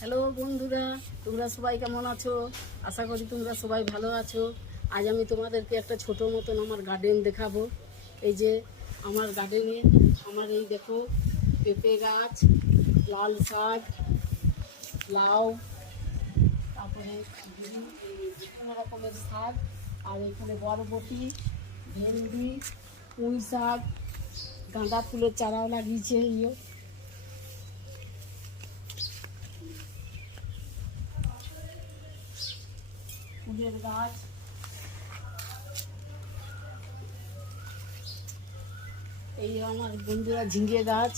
Hello বন্ধুরা, তোমরা সবাই কেমন আছো? আশা করি তোমরা সবাই ভালো আছো। আজ আমি তোমাদেরকে একটা ছোট মতন আমার গার্ডেন দেখাবো। এই যে আমার গার্ডেনে আমার এই দেখো পেঁপে গাছ, লাল শাক, লাউ, তারপরে বিভিন্ন রকমের শাক, আর এখানে বরবটি, ভেন্ডি, পুঁই শাক, গাঁদা ফুলের চারাও লাগিয়েছে। ফুলের গাছ, এই আমার বন্ধুরা ঝিঙে গাছ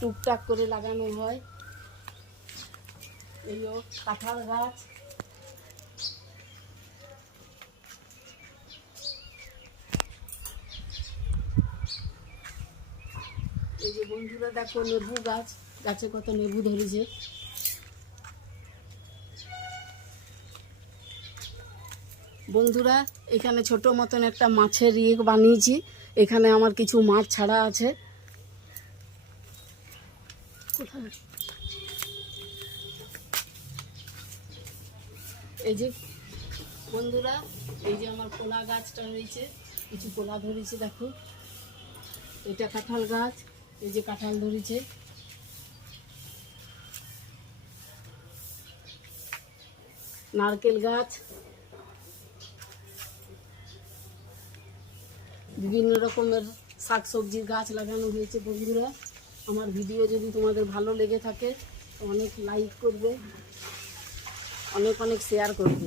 টুকটাক করে লাগানো হয়। এই কাঁঠাল গাছ, এই যে বন্ধুরা দেখো লেবু গাছ, গাছে কত লেবু ধরেছে। বন্ধুরা এখানে ছোট মতন একটা মাছের বানিয়েছি। এখানে আমার কিছু মাছ ছাড়া আছে। এই যে বন্ধুরা, এই যে আমার কলা গাছটা রয়েছে, কিছু কলা ধরেছে দেখো। এটা কাঁঠাল গাছ, এই যে কাঁঠাল ধরেছে। নারকেল গাছ, বিভিন্ন রকমের শাকসবজির গাছ লাগানো হয়েছে। বন্ধুরা আমার ভিডিও যদি তোমাদের ভালো লেগে থাকে অনেক লাইক করবে, অনেক শেয়ার করবে।